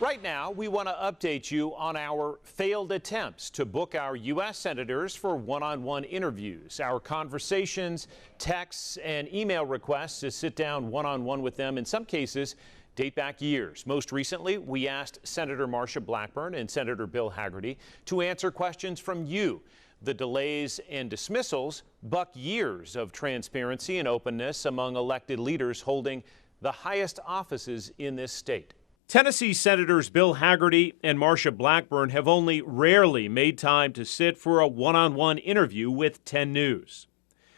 Right now, we want to update you on our failed attempts to book our U.S. senators for one-on-one interviews. Our conversations, texts, and email requests to sit down one-on-one with them, in some cases, date back years. Most recently, we asked Senator Marsha Blackburn and Senator Bill Hagerty to answer questions from you. The delays and dismissals buck years of transparency and openness among elected leaders holding the highest offices in this state. Tennessee Senators Bill Hagerty and Marsha Blackburn have only rarely made time to sit for a one-on-one interview with 10 News.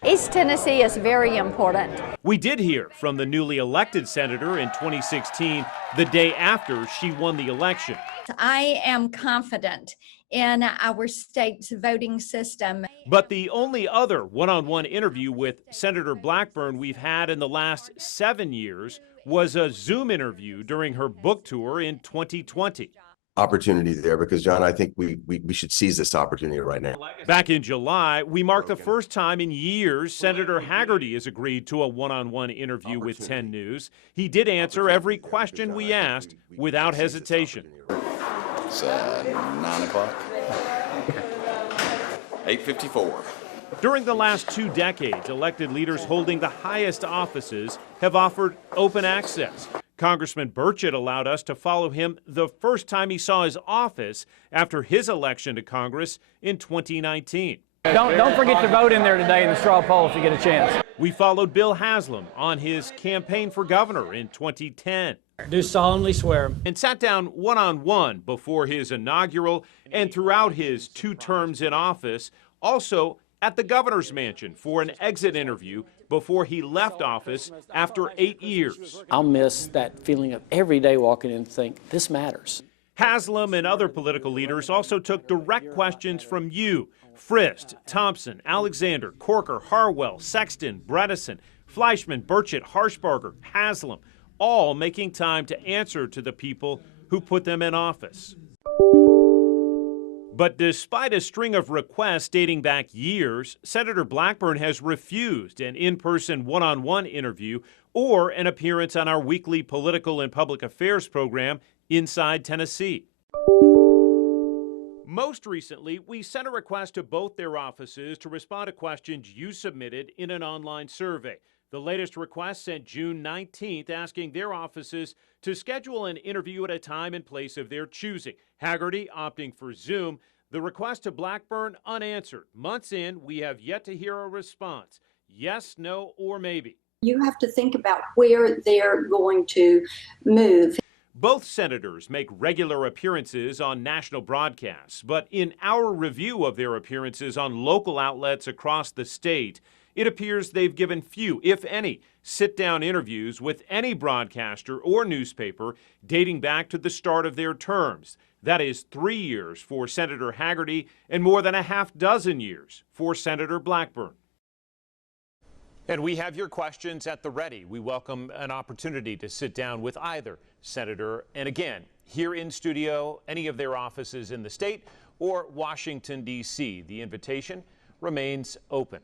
East Tennessee is very important. We did hear from the newly elected senator in 2016, the day after she won the election. I am confident in our state's voting system. But the only other one-on-one interview with Senator Blackburn we've had in the last 7 years was a Zoom interview during her book tour in 2020. Opportunity there because, John, I think we should seize this opportunity right now. Back in July, we marked the first time in years Senator Hagerty has agreed to a one-on-one interview with 10 News. He did answer every question we asked without hesitation. It's 9 o'clock. 8:54. During the last 2 decades, elected leaders holding the highest offices have offered open access. Congressman Burchett allowed us to follow him the first time he saw his office after his election to Congress in 2019. Don't forget to vote in there today in the straw poll if you get a chance. We followed Bill Haslam on his campaign for governor in 2010. Do solemnly swear. And sat down one-on-one before his inaugural and throughout his 2 terms in office, also at the governor's mansion for an exit interview before he left office after 8 years. I'll miss that feeling of every day walking in and think, this matters. Haslam and other political leaders also took direct questions from you. Frist, Thompson, Alexander, Corker, Harwell, Sexton, Bredesen, Fleischman, Burchett, Harshbarger, Haslam, all making time to answer to the people who put them in office. But despite a string of requests dating back years, Senator Blackburn has refused an in-person one-on-one interview or an appearance on our weekly political and public affairs program, Inside Tennessee. Most recently, we sent a request to both their offices to respond to questions you submitted in an online survey. The latest request sent June 19th, asking their offices to schedule an interview at a time and place of their choosing. Hagerty opting for Zoom. The request to Blackburn unanswered. Months in, we have yet to hear a response. Yes, no, or maybe. You have to think about where they're going to move. Both senators make regular appearances on national broadcasts, but in our review of their appearances on local outlets across the state, it appears they've given few, if any, sit-down interviews with any broadcaster or newspaper dating back to the start of their terms. That is 3 years for Senator Hagerty and more than a half-dozen years for Senator Blackburn. And we have your questions at the ready. We welcome an opportunity to sit down with either senator, and again, here in studio, any of their offices in the state or Washington, D.C. The invitation remains open.